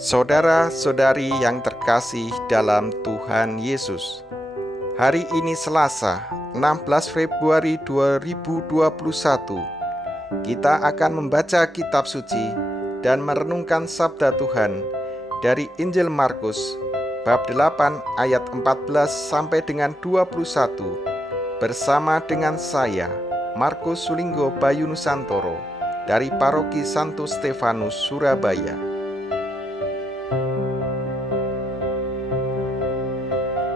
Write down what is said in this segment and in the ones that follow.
Saudara-saudari yang terkasih dalam Tuhan Yesus, hari ini Selasa, 16 Februari 2021, kita akan membaca kitab suci dan merenungkan sabda Tuhan dari Injil Markus, bab 8 ayat 14 sampai dengan 21, bersama dengan saya, Markus Sulinggo Bayu Nusantoro, dari Paroki Santo Stefanus, Surabaya.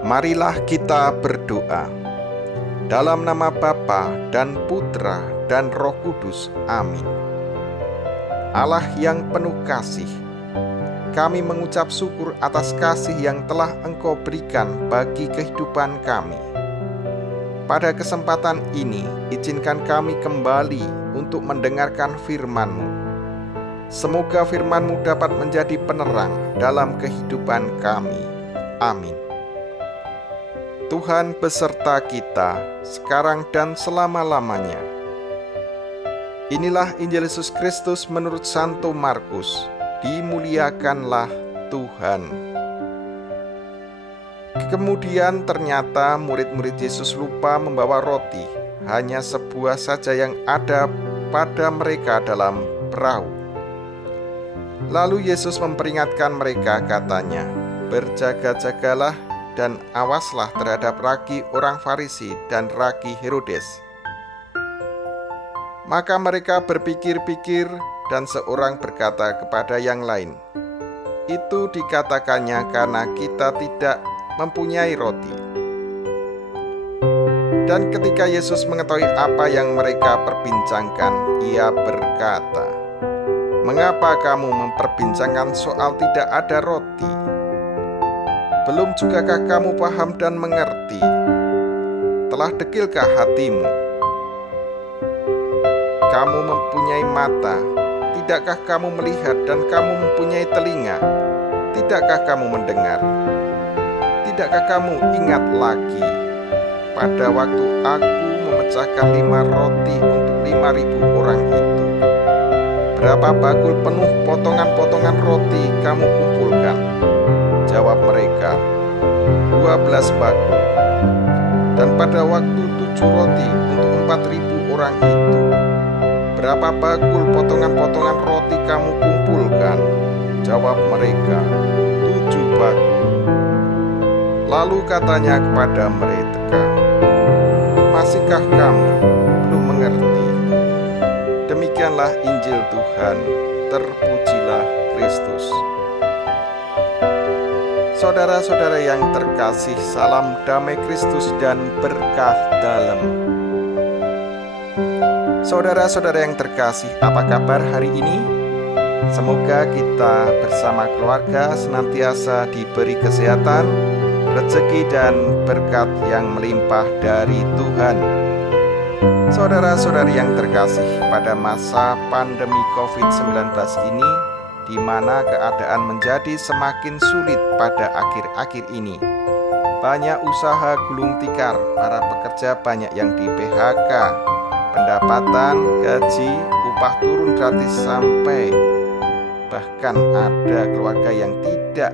Marilah kita berdoa. Dalam nama Bapa dan Putra dan Roh Kudus. Amin. Allah yang penuh kasih, kami mengucap syukur atas kasih yang telah Engkau berikan bagi kehidupan kami. Pada kesempatan ini, izinkan kami kembali untuk mendengarkan firman-Mu. Semoga firman-Mu dapat menjadi penerang dalam kehidupan kami. Amin. Tuhan beserta kita, sekarang dan selama-lamanya. Inilah Injil Yesus Kristus menurut Santo Markus. Dimuliakanlah Tuhan. Kemudian ternyata murid-murid Yesus lupa membawa roti, hanya sebuah saja yang ada pada mereka dalam perahu. Lalu Yesus memperingatkan mereka, katanya, "Berjaga-jagalah dan awaslah terhadap ragi orang Farisi dan ragi Herodes." Maka mereka berpikir-pikir dan seorang berkata kepada yang lain, "Itu dikatakannya karena kita tidak mempunyai roti." Dan ketika Yesus mengetahui apa yang mereka perbincangkan, Ia berkata, "Mengapa kamu memperbincangkan soal tidak ada roti? Belum jugakah kamu paham dan mengerti? Telah dekilkah hatimu? Kamu mempunyai mata, tidakkah kamu melihat? Dan kamu mempunyai telinga, tidakkah kamu mendengar? Tidakkah kamu ingat lagi pada waktu aku memecahkan 5 roti untuk 5.000 orang itu? Berapa bakul penuh potongan-potongan roti kamu kumpulkan?" Jawab mereka, 12 bakul. "Dan pada waktu 7 roti untuk 4.000 orang itu, berapa bakul potongan-potongan roti kamu kumpulkan?" Jawab mereka, 7 bakul. Lalu katanya kepada mereka, "Masihkah kamu belum mengerti?" Demikianlah Injil Tuhan. Terpujilah Kristus. Saudara-saudara yang terkasih, salam damai Kristus dan berkah dalam. Saudara-saudara yang terkasih, apa kabar hari ini? Semoga kita bersama keluarga senantiasa diberi kesehatan, rezeki dan berkat yang melimpah dari Tuhan. Saudara-saudari yang terkasih, pada masa pandemi COVID-19 ini, di mana keadaan menjadi semakin sulit pada akhir-akhir ini, banyak usaha gulung tikar, para pekerja banyak yang di PHK, pendapatan, gaji, upah turun gratis, sampai bahkan ada keluarga yang tidak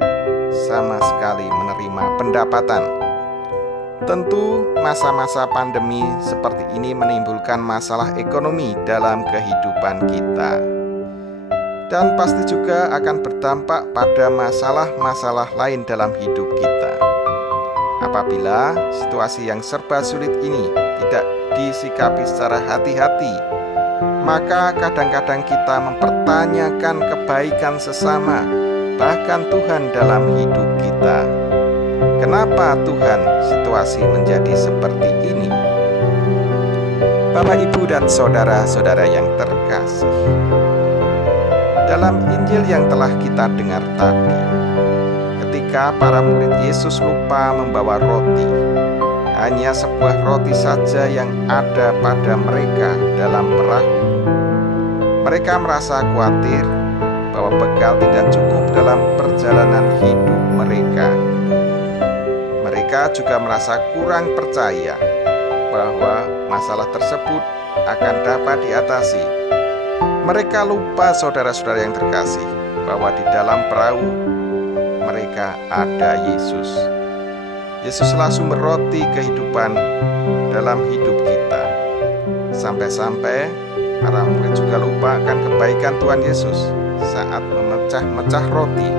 sama sekali menerima pendapatan. Tentu masa-masa pandemi seperti ini menimbulkan masalah ekonomi dalam kehidupan kita, dan pasti juga akan berdampak pada masalah-masalah lain dalam hidup kita. Apabila situasi yang serba sulit ini tidak disikapi secara hati-hati, maka kadang-kadang kita mempertanyakan kebaikan sesama, bahkan Tuhan dalam hidup kita. Kenapa Tuhan situasi menjadi seperti ini? Bapak, Ibu, dan saudara-saudara yang terkasih, dalam Injil yang telah kita dengar tadi, ketika para murid Yesus lupa membawa roti, hanya sebuah roti saja yang ada pada mereka dalam perahu. Mereka merasa khawatir bahwa bekal tidak cukup dalam perjalanan hidup mereka. Mereka juga merasa kurang percaya bahwa masalah tersebut akan dapat diatasi. Mereka lupa, saudara-saudara yang terkasih, bahwa di dalam perahu mereka ada Yesus. Yesuslah sumber roti kehidupan dalam hidup kita. Sampai-sampai para murid juga lupa akan kebaikan Tuhan Yesus saat memecah-mecah roti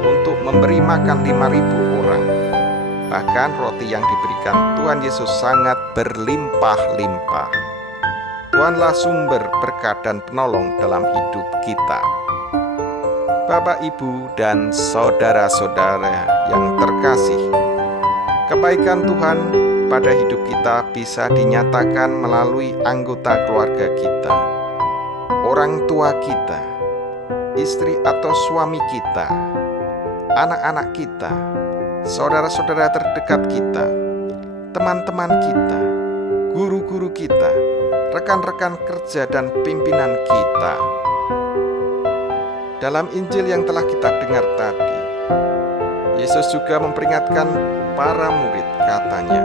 untuk memberi makan 5.000 orang. Bahkan roti yang diberikan Tuhan Yesus sangat berlimpah-limpah. Tuhanlah sumber berkat dan penolong dalam hidup kita. Bapak, Ibu, dan saudara-saudara yang terkasih, kebaikan Tuhan pada hidup kita bisa dinyatakan melalui anggota keluarga kita, orang tua kita, istri atau suami kita, anak-anak kita, saudara-saudara terdekat kita, teman-teman kita, guru-guru kita, rekan-rekan kerja dan pimpinan kita. Dalam Injil yang telah kita dengar tadi, Yesus juga memperingatkan para murid, katanya,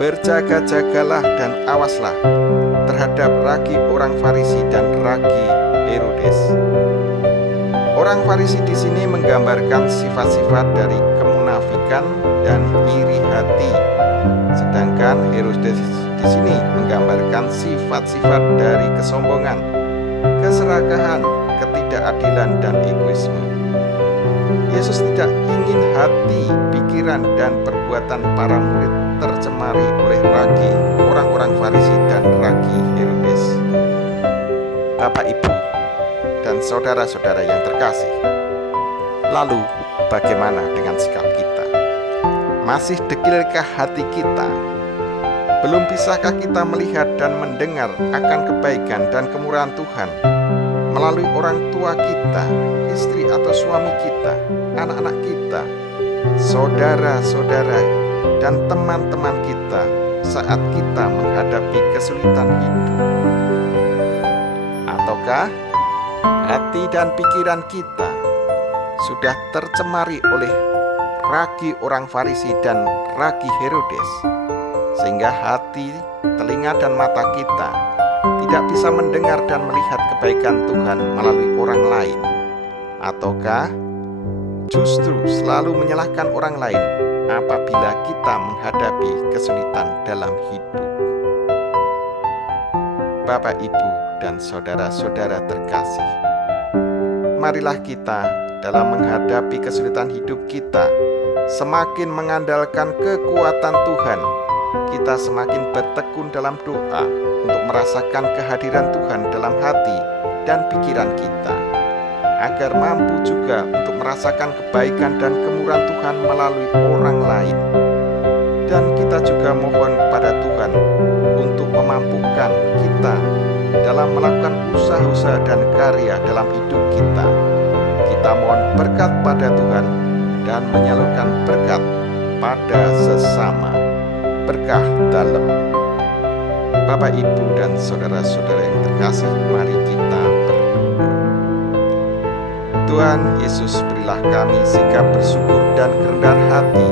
"Berjaga-jagalah dan awaslah terhadap ragi orang Farisi dan ragi Herodes." Orang Farisi di sini menggambarkan sifat-sifat dari kemunafikan dan iri hati, sedangkan Herodes di sini menggambarkan sifat-sifat dari kesombongan, keserakahan, ketidakadilan, dan egoisme. Yesus tidak ingin hati, pikiran, dan perbuatan para murid tercemari oleh ragi orang-orang Farisi dan ragi Herodes. Bapak, Ibu, dan saudara-saudara yang terkasih, lalu bagaimana dengan sikap kita? Masih dekilkah hati kita? Belum bisakah kita melihat dan mendengar akan kebaikan dan kemurahan Tuhan melalui orang tua kita, istri atau suami kita, anak-anak kita, saudara-saudara, dan teman-teman kita saat kita menghadapi kesulitan hidup? Ataukah hati dan pikiran kita sudah tercemari oleh ragi orang Farisi dan ragi Herodes, sehingga hati, telinga, dan mata kita tidak bisa mendengar dan melihat kebaikan Tuhan melalui orang lain? Ataukah justru selalu menyalahkan orang lain apabila kita menghadapi kesulitan dalam hidup? Bapak, Ibu, dan saudara-saudara terkasih, marilah kita dalam menghadapi kesulitan hidup kita semakin mengandalkan kekuatan Tuhan. Kita semakin bertekun dalam doa untuk merasakan kehadiran Tuhan dalam hati dan pikiran kita, agar mampu juga untuk merasakan kebaikan dan kemurahan Tuhan melalui orang lain. Dan kita juga mohon kepada Tuhan untuk memampukan kita dalam melakukan usaha-usaha dan karya dalam hidup kita. Kita mohon berkat pada Tuhan dan menyalurkan berkat pada sesama, berkah dalam. Bapak, Ibu, dan saudara-saudara yang terkasih, mari kita berdoa. Tuhan Yesus, berilah kami sikap bersyukur dan kerendahan hati,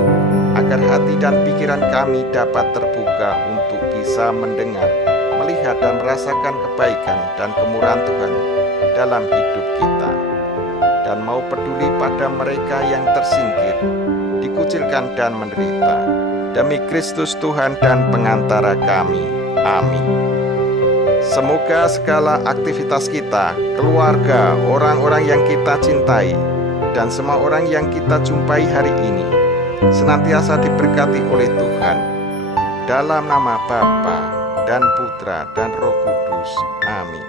agar hati dan pikiran kami dapat terbuka untuk bisa mendengar, melihat, dan merasakan kebaikan dan kemurahan Tuhan dalam hidup kita, dan mau peduli pada mereka yang tersingkir, dikucilkan, dan menderita. Demi Kristus Tuhan dan pengantara kami. Amin. Semoga segala aktivitas kita, keluarga, orang-orang yang kita cintai, dan semua orang yang kita jumpai hari ini senantiasa diberkati oleh Tuhan. Dalam nama Bapa dan Putra dan Roh Kudus. Amin.